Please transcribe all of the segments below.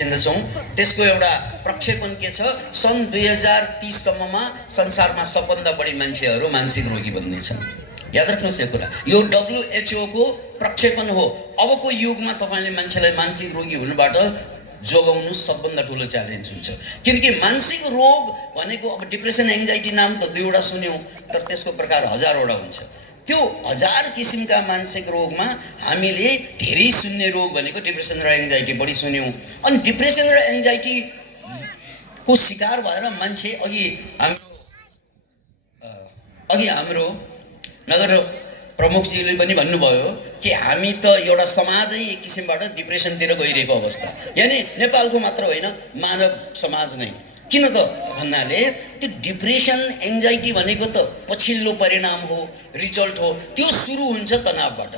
हेर्छौँ त्यसको एउटा प्रक्षेपण के छ सन् 2030 सम्ममा संसारमा सबभन्दा बढी मान्छेहरू मानसिक रोगी बन्नेछन्। याद राख्नुहोस् यो कुरा, यो WHO को प्रक्षेपण हो। अबको युगमा तपाईले मान्छेलाई मानसिक रोगी हुनुबाट जोगाउनु सबभन्दा ठुलो च्यालेन्ज हुन्छ। किनकि मानसिक रोग भनेको अब डिप्रेसन एङ्जाइटी नाम त दुईवटा सुन्यौं, तर त्यसको प्रकार हजारवटा हुन्छ। त्यो हजार किसिमका मानसिक रोगमा हामीले धेरै सुन्ने रोग भनेको डिप्रेसन र एङ्जाइटी बढी सुन्यौं। अनि डिप्रेसन र एङ्जाइटी को शिकार भएर मान्छे अघि हाम्रो नगर प्रमुखजीले पनि भन्नुभयो कि हामी त एउटा समाजै एक किसिमबाट डिप्रेसनतिर गइरहेको अवस्था, यानी नेपालको मात्र होइन मानव समाज नै। किन त भन्नाले त्यो डिप्रेसन एङ्जाइटी भनेको त पछिल्लो परिणाम हो, रिजल्ट हो। त्यो सुरु हुन्छ तनावबाट।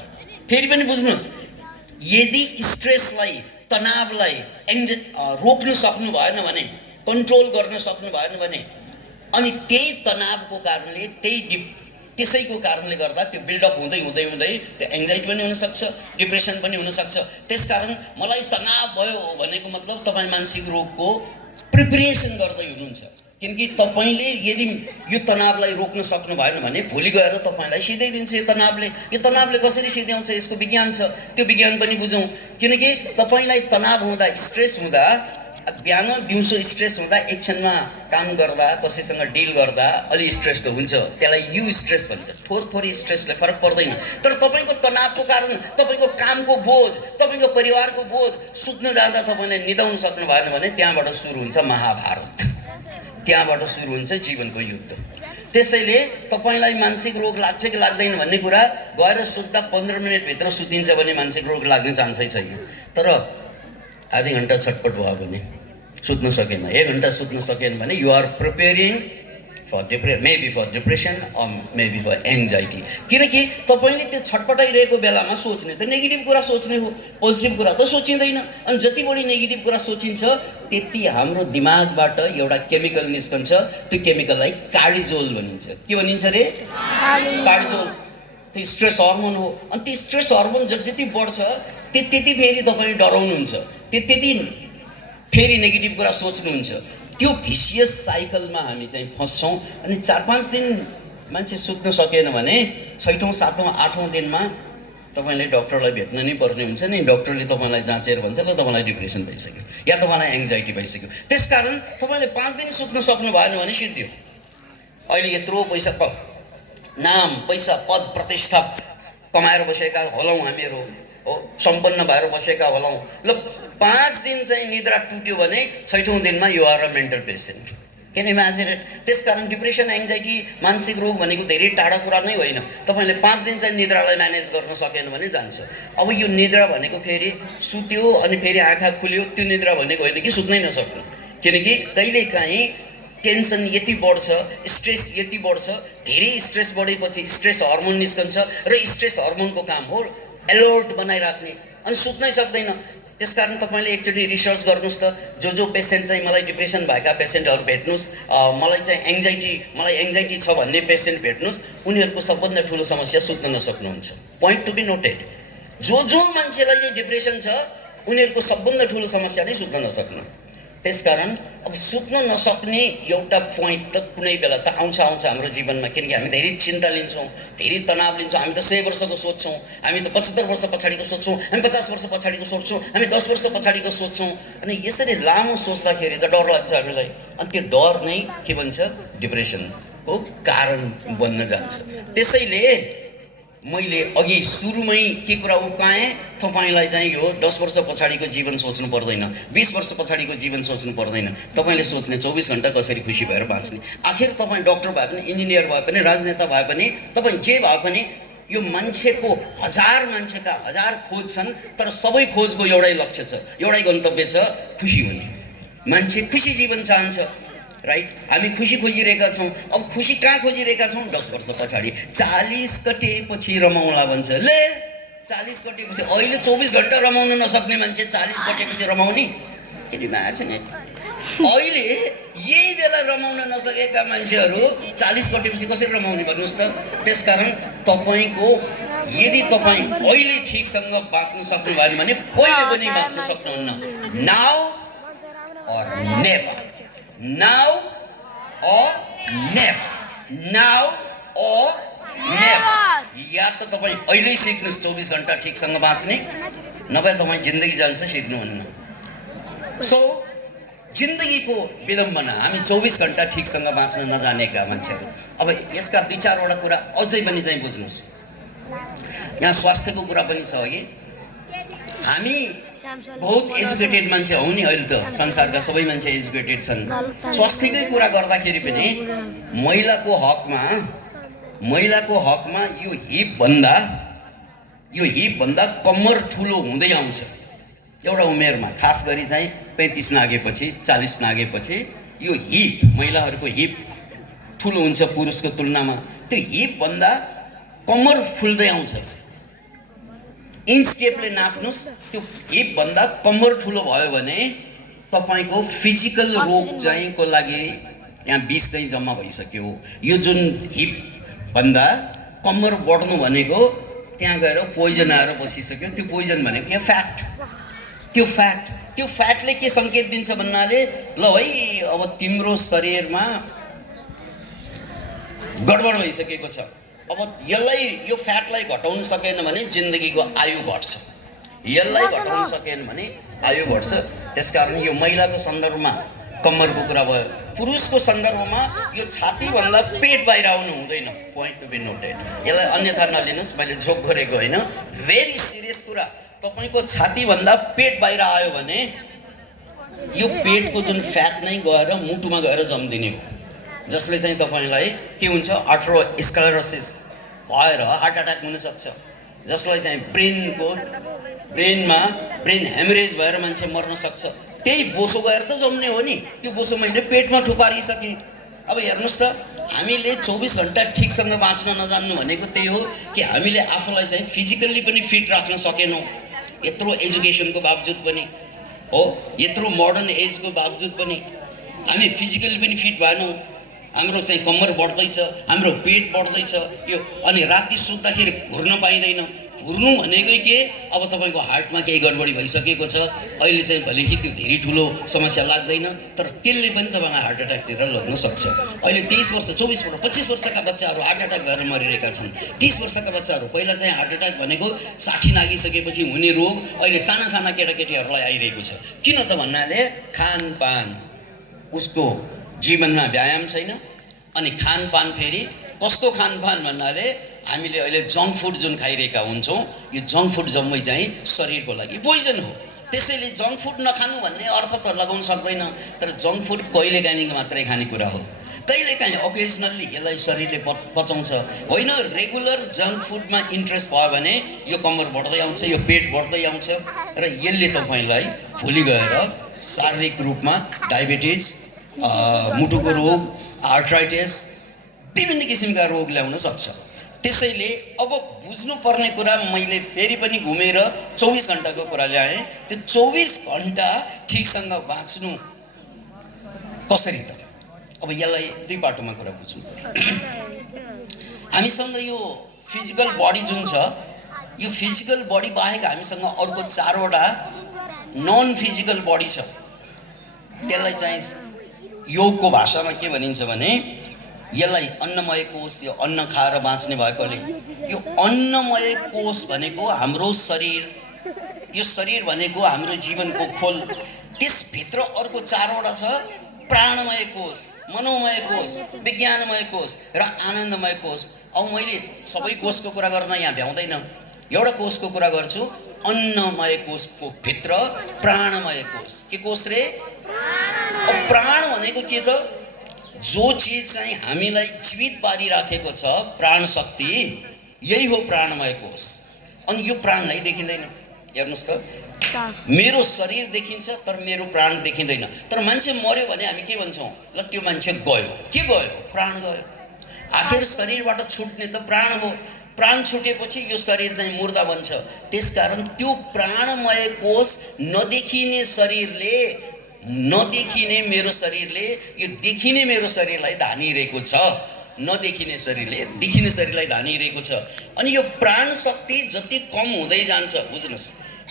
फेरि पनि बुझ्नुहोस्, यदि स्ट्रेसलाई तनावलाई रोक्न सक्नु भएन भने, कन्ट्रोल गर्न सक्नु भएन भने, अनि त्यही तनावको कारणले त्यसैको कारणले गर्दा त्यो बिल्डअप हुँदै हुँदै हुँदै त्यो एङ्जाइटी पनि हुनसक्छ, डिप्रेसन पनि हुनसक्छ। त्यसकारण मलाई तनाव भयो भनेको मतलब तपाईँ मानसिक रोगको प्रिपरेसन गर्दै हुनुहुन्छ। किनकि तपाईले यदि यो तनावलाई रोक्न सक्नु भएन भने भोलि गएर तपाईलाई सिधाइदिन्छ यो तनावले। यो तनावले कसरी सिध्याउँछ यसको विज्ञान छ, त्यो विज्ञान पनि बुझौँ। किनकि तपाईलाई तनाव हुँदा, स्ट्रेस हुँदा, बिहान दिउँसो स्ट्रेस हुँदा, एक क्षणमा काम गर्दा, कसैसँग डिल गर्दा अलि स्ट्रेस त हुन्छ, त्यसलाई यु स्ट्रेस भन्छ। थोरै स्ट्रेसले फरक पर्दैन। तर तपाईको तनावको कारण, तपाईको कामको बोझ, तपाईको परिवारको बोझ, सुत्न जाँदा तपाईले निदाउन सक्नु भएन भने त्यहाँबाट सुरु हुन्छ महाभारत, त्यहाँबाट सुरु हुन्छ जीवनको युद्ध। त्यसैले तपाईलाई मानसिक रोग लाग्छ कि लाग्दैन भन्ने कुरा गएर सुत्दा 15 मिनेटभित्र सुतिन्छ भने मानसिक रोग लाग्ने चान्सै छैन। तर आधी घन्टा छटपट भयो भने सुत्न सकेन, 1 घन्टा सुत्न सकेन भने you are preparing for maybe for depression or maybe for anxiety. किनकि तपाईले त्यो छटपटाइरहेको बेलामा सोच्ने त नेगेटिभ कुरा सोच्ने हो, पोजिटिभ कुरा त सोचिँदैन। अनि जति बढी नेगेटिभ कुरा सोचिन्छ त्यति हाम्रो दिमागबाट एउटा केमिकल निस्कन्छ। त्यो केमिकललाई कार्टिजोल भनिन्छ। के भनिन्छ रे? कार्टिजोल। त्यो स्ट्रेस हर्मोन हो। अनि त्यो स्ट्रेस हर्मोन जति बढ्छ त्यति फेरि तपाईँ डराउनुहुन्छ, त्यति फेरि नेगेटिभ कुरा सोच्नुहुन्छ। त्यो भिसियस साइकलमा हामी चाहिँ फस्छौँ। अनि 4-5 दिन मान्छे सुत्न सकेन भने 6औं 7औं 8औं दिनमा तपाईले डक्टरलाई भेट्न नै पर्ने हुन्छ नि। डक्टरले तपाईलाई जाँचेर भन्छ ल तपाईलाई डिप्रेसन भइसक्यो या तपाईलाई एङ्जाइटी भइसक्यो। त्यसकारण तपाईले 5 दिन सुत्न सक्नु भएन भने सिद्धियो। अहिले यत्रो पैसा, नाम, पैसा, पद, प्रतिष्ठा कमाएर बसेका होलौँ हामीहरू, हो, सम्पन्न भएर बसेका होलौँ। ल 5 दिन चाहिँ निद्रा टुट्यो भने 6औं दिनमा you are a mental patient. Can imagine it? त्यसकारण डिप्रेसन एङ्जाइटी मानसिक रोग भनेको धेरै टाढा कुरा नै होइन। तपाईले 5 दिन चाहिँ निद्रालाई म्यानेज गर्न सकेन भने जान्छ। अब यो निद्रा भनेको फेरि सुत्यो अनि फेरि आँखा खुल्यो, त्यो निद्रा भनेको होइन कि सुत्नै नसक्नु। किनकि कहिलेकाहीँ टेन्सन यति बढ्छ, स्ट्रेस यति बढ्छ, धेरै स्ट्रेस बढेपछि स्ट्रेस हर्मोन निस्कन्छ र स्ट्रेस हर्मोनको काम हो एलर्ट बनाइराख्ने, अनि सुत्नै सक्दैन। त्यसकारण तपाईले एकचोटि रिसर्च गर्नुहोस् त, जो पेसेन्ट चाहिँ मलाई डिप्रेसन भएका पेसेन्टहरू भेट्नुहोस्, मलाई एङ्जाइटी छ भन्ने पेसेन्ट भेट्नुहोस्, उनीहरूको सबभन्दा ठुलो समस्या सुत्न नसक्नुहुन्छ। Point to be noted. जो मान्छेलाई चाहिँ डिप्रेसन छ उनीहरूको सबभन्दा ठुलो समस्या नै सुत्न नसक्नु। त्यसकारण अब सुत्न नसक्ने एउटा पोइन्ट त कुनै बेला त आउँछ हाम्रो जीवनमा। किनकि हामी धेरै चिन्ता लिन्छौँ, धेरै तनाव लिन्छौँ। हामी त 100 वर्षको सोच्छौँ, हामी त 75 वर्ष पछाडिको सोच्छौँ, हामी 50 वर्ष पछाडिको सोच्छौँ, हामी 10 वर्ष पछाडिको सोच्छौँ। अनि यसरी लामो सोच्दाखेरि त डर लाग्छ हामीलाई। अनि त्यो डर नै के भन्छ? डिप्रेसनको कारण बन्न जान्छ। त्यसैले मैले अघि सुरुमै के कुरा उकाएँ, तपाईलाई चाहिँ यो 10 वर्ष पछाडिको जीवन सोच्नु पर्दैन, 20 वर्ष पछाडिको जीवन सोच्नु पर्दैन। तपाईले सोच्ने 24 घण्टा कसरी खुसी भएर बाँच्ने। आखिर तपाईँ डक्टर भए पनि, इन्जिनियर भए पनि, राजनेता भए पनि, तपाईँ जे भए पनि, यो मान्छेको मान्छेका हजार खोज छन्, तर सबै खोजको एउटै लक्ष्य छ, एउटै गन्तव्य छ, खुसी हुने। मान्छे खुसी जीवन चाहन्छ, राइट? हामी खुसी खोजिरहेका छौँ। अब खुसी कहाँ खोजिरहेका छौँ? 10 वर्ष पछाडि 40 कटेपछि रमाउला भन्छ। ले 40 कटेपछि, अहिले 24 घण्टा रमाउन नसक्ने मान्छे 40 कटेपछि रमाउने? के इमेजिन इट? अहिले यही बेला रमाउन नसकेका मान्छेहरू 40 कटेपछि कसरी रमाउने भन्नुहोस् त? त्यसकारण तपाईँको यदि तपाईं अहिले ठीकसँग बाँच्न सक्नु भएन भने कहिले पनि बाँच्न सक्नुहुन्न। Now or never. Now or never. Now or never. या त तपाईँ अहिले सिक्नुहोस् 24 घण्टा ठिकसँग बाँच्ने, नभए तपाईँ जिन्दगी जान्छ सिक्नुहुन्न। सो जिन्दगीको विडम्बना, हामी 24 घण्टा ठिकसँग बाँच्न नजानेका मान्छेहरू। अब यसका 2-4 कुरा अझै पनि चाहिँ बुझ्नुहोस्। यहाँ स्वास्थ्यको कुरा पनि छ कि हामी बहुत एजुकेटेड मान्छे हौ नि, अहिले त संसारका सबै मान्छे एजुकेटेड छन्। स्वास्थ्यकै कुरा गर्दाखेरि पनि महिलाको हकमा यो हिपभन्दा कम्मर ठुलो हुँदै आउँछ एउटा उमेरमा, खास गरी चाहिँ 35 नागेपछि 40 नागेपछि यो हिप, महिलाहरूको हिप ठुलो हुन्छ पुरुषको तुलनामा। त्यो हिपभन्दा कम्मर फुल्दै आउँछ। इन्च टेपले नाप्नुहोस्, त्यो हिपभन्दा कम्मर ठुलो भयो भने तपाईँको फिजिकल रोग चाहिँ को लागि यहाँ विष चाहिँ जम्मा भइसक्यो। यो जुन हिपभन्दा कम्मर बढ्नु भनेको त्यहाँ गएर पोइजन आएर बसिसक्यो। त्यो पोइजन भनेको यहाँ फ्याट। त्यो फ्याटले के सङ्केत दिन्छ भन्नाले, ल है अब तिम्रो शरीरमा गडबड भइसकेको छ। अब यो फ्याटलाई घटाउन सकेन भने जिन्दगीको आयु घट्छ, यसलाई घटाउन सकेन भने आयु घट्छ। त्यसकारण यो महिलाको सन्दर्भमा कम्मरको कुरा भयो। पुरुषको सन्दर्भमा यो छातीभन्दा पेट बाहिर आउनु हुँदैन। Point to be noted. यसलाई अन्यथा नलिनुहोस्, मैले जोक गरेको होइन, भेरी सिरियस कुरा। तपाईँको छातीभन्दा पेट बाहिर आयो भने यो पेटको जुन फ्याट नै गएर मुटुमा गएर जम्दिने हो, जसले चाहिँ तपाईँलाई के हुन्छ, आर्थरोस्क्लेरोसिस भएर हार्ट एट्याक हुनसक्छ, जसलाई चाहिँ ब्रेन हेमरेज भएर मान्छे मर्न सक्छ। त्यही बोसो गएर त जम्ने हो नि। त्यो बोसो मैले पेटमा थुपारिसकेँ। अब हेर्नुहोस् त, हामीले 24 घण्टा ठिकसँग बाँच्न नजान्नु भनेको त्यही हो कि हामीले आफूलाई चाहिँ फिजिकल्ली पनि फिट राख्न सकेनौँ। यत्रो एजुकेसनको बावजुद पनि हो, यत्रो मोडर्न एजको बावजुद पनि हामी फिजिकल्ली पनि फिट भएनौँ। हाम्रो चाहिँ कम्मर बढ्दैछ, हाम्रो पेट बढ्दैछ यो, अनि राति सुत्दाखेरि घुर्न पाइँदैन। घुर्नु भनेकै के, अब तपाईँको हार्टमा केही गडबडी भइसकेको छ, अहिले चाहिँ भोलिदेखि त्यो धेरै ठुलो समस्या लाग्दैन, तर त्यसले पनि तपाईँलाई हार्ट एट्याकतिर लग्न सक्छ। अहिले 23 वर्ष 24 वर्ष 25 वर्षका बच्चाहरू हार्ट एट्याक भएर मरिरहेका छन्। 30 वर्षका बच्चाहरू, पहिला चाहिँ हार्ट एट्याक भनेको 60 नागिसकेपछि हुने रोग अहिले साना केटाकेटीहरूलाई आइरहेको छ। किन त भन्नाले खानपान, उसको जीवनमा व्यायाम छैन। अनि खानपान फेरि कस्तो खानपान भन्नाले हामीले अहिले जङ्क फुड जुन खाइरहेका हुन्छौँ, यो जङ्क फुड जम्मै चाहिँ शरीरको लागि पोइजन हो। त्यसैले जङ्क फुड नखानु भन्ने अर्थ त लगाउन सक्दैन, तर जङ्क फुड कहिलेकाहीँ मात्रै खाने कुरा हो। कहिलेकाहीँ ओकेजनल्ली यसलाई शरीरले पचाउँछ, होइन रेगुलर जङ्क फुडमा इन्ट्रेस्ट भयो भने यो कम्मर बढ्दै आउँछ, यो पेट बढ्दै आउँछ, र यसले तपाईँलाई भोलि गएर शारीरिक रूपमा डायबिटिज, मुटुको रोग, आर्थराइटिस, विभिन्न किसिमका रोग ल्याउन सक्छ। त्यसैले अब बुझ्नुपर्ने कुरा मैले फेरि पनि घुमेर 24 घण्टाको कुरा ल्याएँ। त्यो 24 घण्टा ठिकसँग बाँच्नु कसरी त? अब यसलाई दुई पाटोमा कुरा बुझ्नु पर्यो। हामीसँग यो फिजिकल बडी जुन छ, यो फिजिकल बडी बाहेक हामीसँग अर्को 4वटा नन फिजिकल बडी छ। त्यसलाई चाहिँ योगको भाषामा के भनिन्छ भने, यसलाई अन्नमय कोष, यो अन्न खाएर बाँच्ने भएकोले यो अन्नमय कोष भनेको हाम्रो शरीर, यो शरीर भनेको हाम्रो जीवनको खोल। त्यसभित्र अर्को 4वटा छ, प्राणमय कोष, मनोमय कोष, विज्ञानमय कोष र आनन्दमय कोष। अब मैले सबै कोषको कुरा गर्न यहाँ भ्याउँदैन, एउटा कोषको कुरा गर्छु, अन्नमय कोषको भित्र प्राणमय कोष। के कोष रे? अब प्राण भनेको के त? जो चिज चाहिँ हामीलाई जीवित पारिराखेको छ, प्राण शक्ति, यही हो प्राणमय कोष। अनि यो प्राणलाई देखिँदैन। हेर्नुहोस् त, मेरो शरीर देखिन्छ तर मेरो प्राण देखिँदैन। तर मान्छे मर्यो भने हामी के भन्छौँ? ल त्यो मान्छे गयो। के गयो? प्राण गयो। आखिर शरीरबाट छुट्ने त प्राण हो। प्राण छुटेपछि यो शरीर चाहिँ मुर्दा बन्छ। त्यसकारण त्यो प्राणमय कोष नदेखिने शरीरले, नदेखिने मेरो शरीरले यो देखिने मेरो शरीरलाई धानिरहेको छ। नदेखिने शरीरले देखिने शरीरलाई धानिरहेको छ। अनि यो प्राण शक्ति जति कम हुँदै जान्छ, बुझ्नुहोस्,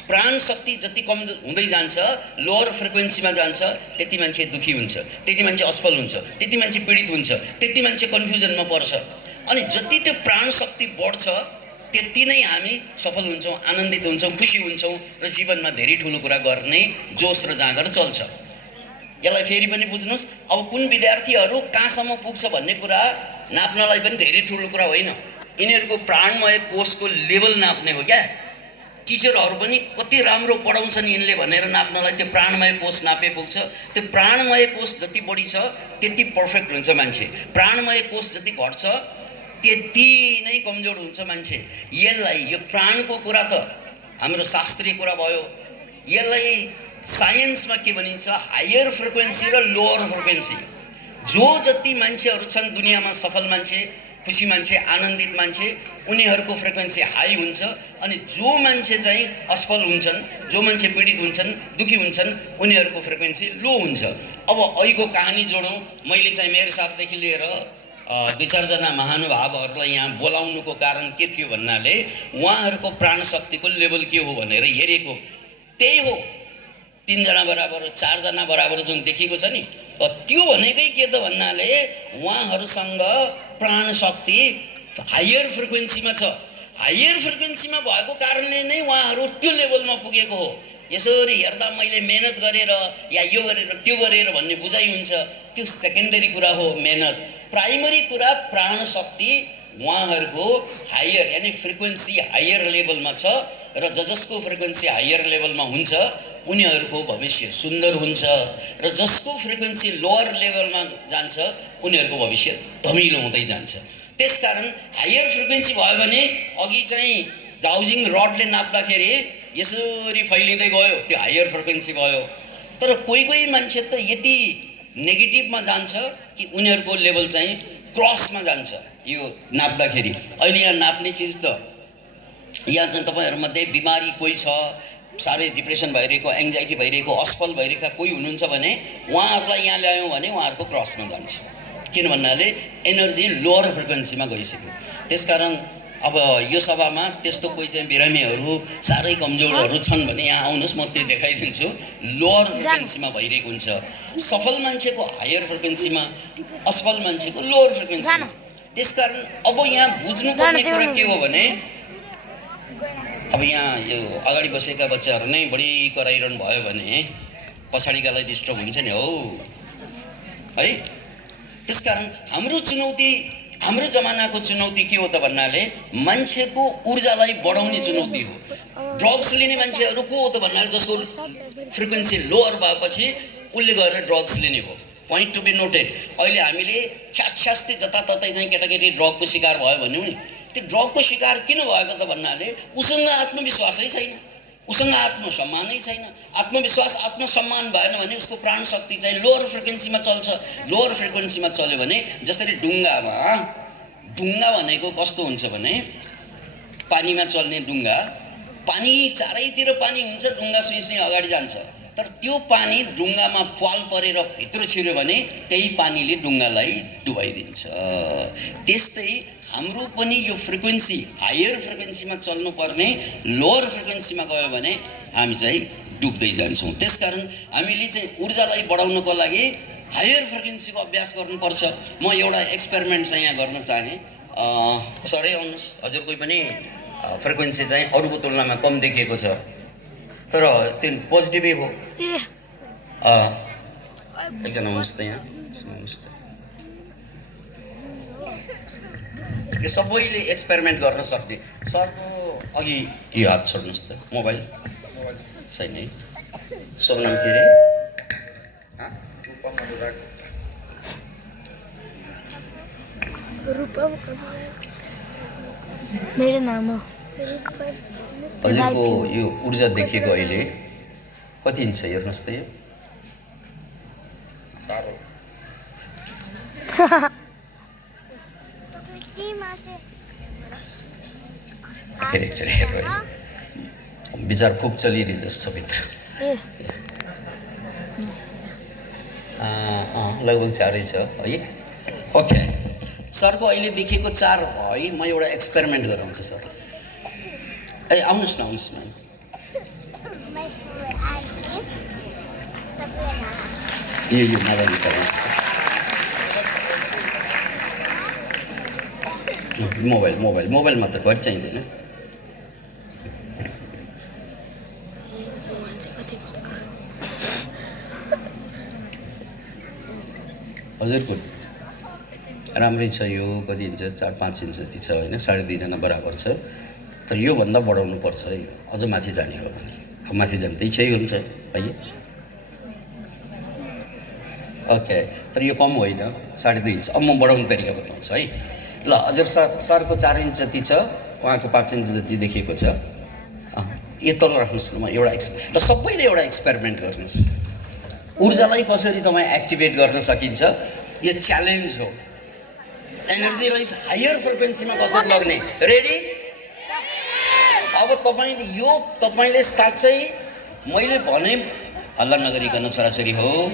प्राण शक्ति जति कम हुँदै जान्छ, लोअर फ्रिक्वेन्सीमा जान्छ, त्यति मान्छे दुखी हुन्छ, त्यति मान्छे असफल हुन्छ, त्यति मान्छे पीडित हुन्छ, त्यति मान्छे कन्फ्युजनमा पर्छ। अनि जति त्यो प्राण शक्ति बढ्छ त्यति नै हामी सफल हुन्छौँ, आनन्दित हुन्छौँ, खुसी हुन्छौँ र जीवनमा धेरै ठुलो कुरा गर्ने जोस र जाँगर चल्छ। यसलाई फेरि पनि बुझ्नुहोस्, अब कुन विद्यार्थीहरू कहाँसम्म पुग्छ भन्ने कुरा नाप्नलाई पनि धेरै ठुलो कुरा होइन, यिनीहरूको प्राणमय कोषको लेभल नाप्ने हो क्या। टिचरहरू पनि कति राम्रो पढाउँछन् यिनले भनेर नाप्नलाई त्यो प्राणमय कोष नापे पुग्छ। त्यो प्राणमय कोष जति बढी छ त्यति पर्फेक्ट हुन्छ मान्छे, प्राणमय कोष जति घट्छ त्यति नै कमजोर हुन्छ मान्छे। यसलाई, यो प्राणको कुरा त हाम्रो शास्त्रीय कुरा भयो, यसलाई साइन्समा के भनिन्छ, हायर फ्रिक्वेन्सी र लोअर फ्रिक्वेन्सी। जो जति मान्छेहरू छन् दुनियाँमा सफल मान्छे, खुसी मान्छे, आनन्दित मान्छे, उनीहरूको फ्रिक्वेन्सी हाई हुन्छ। अनि जो मान्छे चाहिँ असफल हुन्छन्, जो मान्छे पीडित हुन्छन्, दुखी हुन्छन्, उनीहरूको फ्रिक्वेन्सी लो हुन्छ। अब अहिलेको कहानी जोडौँ, मैले चाहिँ मेयर साहबदेखि लिएर 2-4 जना महानुभावहरूलाई यहाँ बोलाउनुको कारण के थियो भन्नाले उहाँहरूको प्राण शक्तिको लेभल के हो भनेर हेरेको। त्यही हो 3 जना बराबर, 4 जना बराबर जुन देखिएको छ नि, त्यो भनेकै के त भन्नाले उहाँहरूसँग प्राण शक्ति हायर फ्रिक्वेन्सीमा छ। हायर फ्रिक्वेन्सीमा भएको कारणले नै उहाँहरू त्यो लेभलमा पुगेको हो। यसरी हेर्दा मैले मेहनत गरेर या यो गरेर त्यो गरेर भन्ने बुझाइ हुन्छ, त्यो सेकेन्डरी कुरा हो मेहनत। प्राइमरी कुरा प्राण शक्ति उहाँहरूको हायर यानी फ्रिक्वेन्सी हायर लेभलमा छ र जसको फ्रिक्वेन्सी हायर लेभलमा हुन्छ उनीहरूको भविष्य सुन्दर हुन्छ र जसको फ्रिक्वेन्सी लोअर लेभलमा जान्छ उनीहरूको भविष्य धमिलो हुँदै जान्छ। त्यसकारण हायर फ्रिक्वेन्सी भयो भने अघि चाहिँ डाउजिङ रडले नाप्दाखेरि यसरी फैलिँदै गयो, त्यो हायर फ्रिक्वेन्सी भयो। तर कोही कोही मान्छे त यति नेगेटिभमा जान्छ कि उनीहरूको लेभल चाहिँ क्रसमा जान्छ यो नाप्दाखेरि। अहिले यहाँ नाप्ने चिज त यहाँ चाहिँ तपाईँहरूमध्ये बिमारी कोही छ, साह्रै डिप्रेसन भइरहेको, एङ्जाइटी भइरहेको, असफल भइरहेका कोही हुनुहुन्छ भने उहाँहरूलाई यहाँ ल्यायौँ भने उहाँहरूको क्रसमा जान्छ। किन भन्नाले एनर्जी लोअर फ्रिक्वेन्सीमा गइसक्यो। त्यसकारण अब यो सभामा त्यस्तो कोही चाहिँ बिरामीहरू साह्रै कमजोरहरू छन् भने यहाँ आउनुहोस्, म त्यो देखाइदिन्छु। लोअर फ्रिक्वेन्सीमा भइरहेको हुन्छ। सफल मान्छेको हायर फ्रिक्वेन्सीमा, असफल मान्छेको लोअर फ्रिक्वेन्सीमा। त्यसकारण अब यहाँ बुझ्नुपर्ने कुरा के हो भने अब यहाँ यो अगाडि बसेका बच्चाहरू नै बढी कराइरहनु भयो भने पछाडिकालाई डिस्टर्ब हुन्छ नि हौ है। त्यसकारण हाम्रो चुनौती, हाम्रो जमानाको चुनौती के हो त भन्नाले मान्छेको ऊर्जालाई बढाउने चुनौती हो। ड्रग्स लिने मान्छेहरू को हो त भन्नाले जसको फ्रिक्वेन्सी लोअर भएपछि उसले गएर ड्रग्स लिने हो। Point to be noted. अहिले हामीले छ्यास्ती जताततै चाहिँ केटाकेटी ड्रगको शिकार भयो भन्यौँ नि, त्यो ड्रगको शिकार किन भएको त भन्नाले उसँग आत्मविश्वासै छैन, उसँग आत्मसम्मानै छैन। आत्मविश्वास आत्मसम्मान भएन भने उसको प्राण शक्ति चाहिँ लोअर फ्रिक्वेन्सीमा चल्छ। लोअर फ्रिक्वेन्सीमा चल्यो भने जसरी ढुङ्गा भनेको कस्तो हुन्छ भने पानीमा चल्ने ढुङ्गा, पानी चारैतिर पानी हुन्छ, ढुङ्गा सुई सुई अगाडि जान्छ। तर त्यो पानी ढुङ्गामा पाल परेर भित्र छिर्यो भने त्यही पानीले ढुङ्गालाई डुबाइदिन्छ। त्यस्तै हाम्रो पनि यो फ्रिक्वेन्सी हायर फ्रिक्वेन्सीमा चल्नुपर्ने लोअर फ्रिक्वेन्सीमा गयो भने हामी चाहिँ डुब्दै जान्छौँ। त्यसकारण हामीले चाहिँ ऊर्जालाई बढाउनको लागि हायर फ्रिक्वेन्सीको अभ्यास गर्नुपर्छ। म एउटा एक्सपेरिमेन्ट चाहिँ यहाँ गर्न चाहेँ। सरै आउनुहोस्, हजुरको पनि फ्रिक्वेन्सी चाहिँ अरूको तुलनामा कम देखिएको छ, तर त्यो पोजिटिभै हो। एकजना हुनुहोस् त यहाँ, हुनुहोस् त। यो सबैले एक्सपेरिमेन्ट गर्न सक्ने। सरको अघि यो हात छोड्नुहोस् त। मोबाइल छैन है? सोमनाम के रे? मेरो नाम हो। हजुरको यो ऊर्जा देखिएको अहिले कति इन्च हेर्नुहोस् त। यो विचार खूब चलिरहेछ सबैतिर। लगभग 4 छ है। ओके, सरको अहिले देखेको 4 है। म एउटा एक्सपेरिमेन्ट गराउँछु सर। ए आउनुहोस् न, आउनुहोस् न। यो माला निकाल्नु मोबाइल मात्र घर चाहिँदैन। हजुरको राम्रै छ यो, कति इन्च 4-5 इन्च जति छ होइन, 2.5 बराबर छ। तर योभन्दा बढाउनु पर्छ है, अझ माथि जाने हो भने। अब माथि जाने त इच्छै हुन्छ है। ओके, तर यो कम होइन, 2.5 इन्च। अब म बढाउने तरिका बताउँछु है। ल हजुर सरको 4 इन्च जति छ, उहाँको 5 इन्च जति देखिएको छ। यो तल राख्नुहोस् न, म एउटा र सबैले एउटा एक्सपेरिमेन्ट गर्नुहोस्। ऊर्जालाई कसरी तपाईँ एक्टिभेट गर्न सकिन्छ, यो च्यालेन्ज हो। एनर्जीलाई हायर फ्रिक्वेन्सीमा कसरी लग्ने, रेडी? अब तपाईँले साँच्चै मैले भने हल्ला नगरिकन छोराछोरी हो,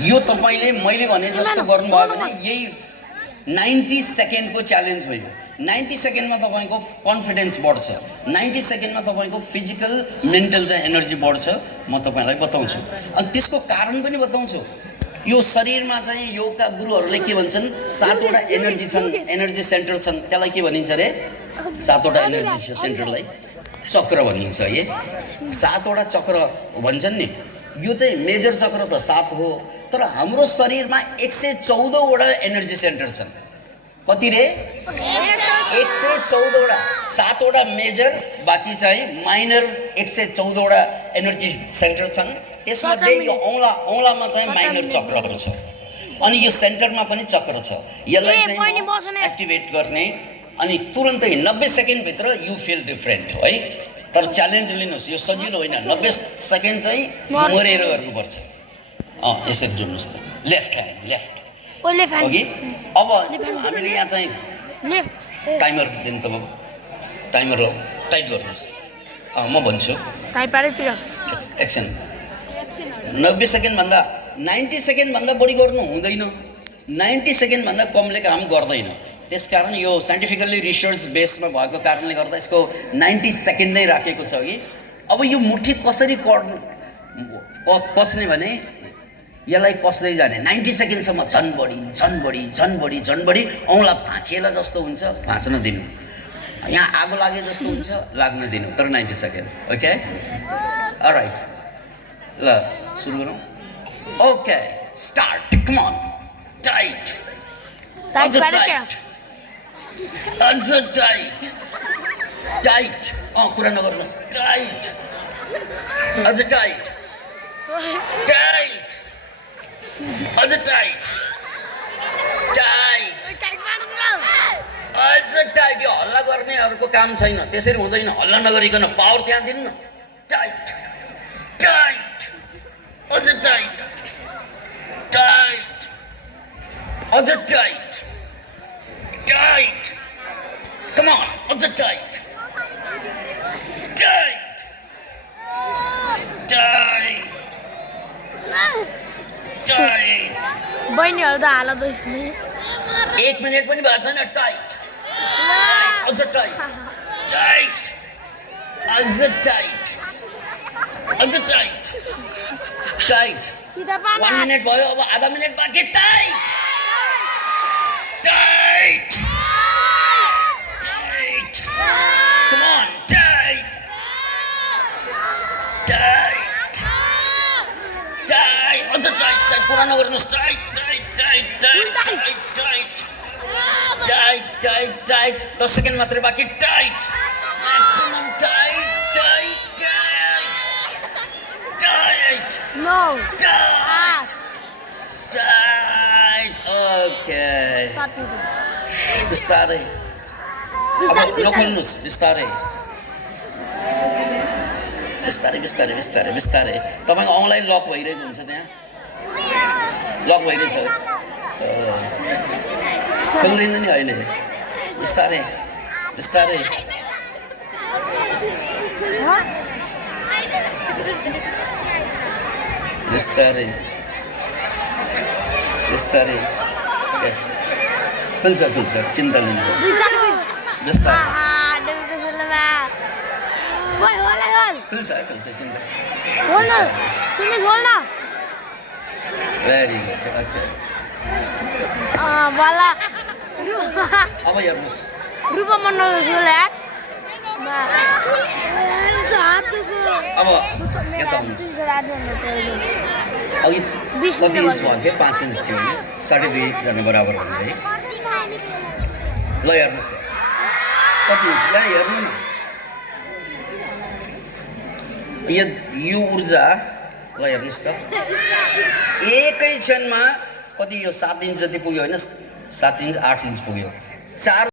यो तपाईँले मैले भने जस्तो गर्नुभयो भने यही 90 सेकेन्डको च्यालेन्ज हो। 90 सेकेन्डमा तपाईँको कन्फिडेन्स बढ्छ, 90 सेकेन्डमा तपाईँको फिजिकल मेन्टल चाहिँ एनर्जी बढ्छ। म तपाईँलाई बताउँछु, अनि त्यसको कारण पनि बताउँछु। यो शरीरमा चाहिँ योगका गुरुहरूले के भन्छन्, 7वटा एनर्जी छन्, एनर्जी सेन्टर छन्। त्यसलाई के भनिन्छ अरे? 7वटा एनर्जी सेन्टरलाई चक्र भनिन्छ। 7वटा चक्र भन्छन् नि, यो चाहिँ मेजर चक्र त 7 हो, तर हाम्रो शरीरमा 114वटा एनर्जी सेन्टर छन्। कति रे? 114वटा। 7वटा मेजर, बाँकी चाहिँ माइनर 114वटा एनर्जी सेन्टर छन्। त्यसमध्ये यो औँलामा चाहिँ माइनर चक्रहरू छ, अनि यो सेन्टरमा पनि चक्र छ। यसलाई चाहिँ एक्टिभेट गर्ने, अनि तुरन्तै 90 सेकेन्डभित्र यु फिल डिफ्रेन्ट है। तर च्यालेन्ज लिनुहोस्, यो सजिलो होइन। 90 सेकेन्ड चाहिँ मरेर गर्नुपर्छ। यसरी जोड्नुहोस् त, लेफ्ट ह्यान्ड लेफ्ट अघि। अब हामीले यहाँ चाहिँ टाइमर दिनु त, बाबु टाइमर टाइट गर्नुहोस्। म भन्छु एक्सन। 90 सेकेन्डभन्दा 90 सेकेन्डभन्दा बढी गर्नु हुँदैन, 90 सेकेन्डभन्दा कमले काम गर्दैन। त्यसकारण यो साइन्टिफिकल्ली रिसर्च बेसमा भएको कारणले गर्दा यसको 90 सेकेन्ड नै राखेको छ कि। अब यो मुठी कसरी कस्ने भने, यसलाई कस्दै जाने 90 सेकेन्डसम्म झन् बढी औँला भाँचिएला जस्तो हुन्छ, भाँच्न दिनु। यहाँ आगो लागे जस्तो हुन्छ, लाग्न दिनु, तर 90 सेकेन्ड। ओके, अलराइट, ल सुरु गरौँ। Okay, start. Come on, tight, अझ टाइट, टाइट। कुरा नगर्नुहोस्, टाइट, अझ टाइट, टाइट, अझ टाइट, टाइट, अझ टाइट। यो हल्ला गर्नेहरूको काम छैन, त्यसरी हुँदैन। हल्ला नगरिकन पावर त्यहाँ दिनु न। टाइट, टाइट, अझ टाइट, टाइट, अझ टाइट, टाइट। कम अन, अझ टाइट, टाइट, टाइट, टाइट। बहिनीहरू त हाल्दैछ नि। 1 मिनट पनि भएको छैन। टाइट, अझ टाइट, टाइट, अझ टाइट, अझ टाइट, टाइट। 1 मिनट भयो, अब आधा मिनट बाँकी। Tight, tight, tight. Come on, tight, tight, tight, अझ टाइट, टाइट। कुरा नगर्नुहोस्। Tight, tight, tight, tight, tight, tight, tight, tight, tight. 10 second मात्रै बाँकी। Tight, maximum tight, tight, tight, tight, tight, tight. Okay, बिस्तारै। अब नखोल्नुहोस्, बिस्तारै बिस्तारै बिस्तारै बिस्तारै बिस्तारै। तपाईँको औँलाई लक भइरहेको हुन्छ, त्यहाँ लक भइरहेछ, खोल्दैन नि अहिले। बिस्तारै बिस्तारै। बिस्तारै बिस्तारै। यस, खुल्छ, चिन्ता लिनु। बिस्तारै खुल्छ, चिन्ता। भेरी गुड अच्छा वाला अब हेर्नुहोस् रूपा मण्डल यार अब यता आउनुहोस् अघि कति इन्च भएको थियो 5 इन्च थियो भने 2.5 बराबर भन्नु है ल हेर्नुहोस् कति इन्च यहाँ हेर्नु न यो ऊर्जा ल हेर्नुहोस् त एकै क्षणमा कति यो 7 इन्च जति पुग्यो होइन 7 इन्च 8 इन्च पुग्यो 4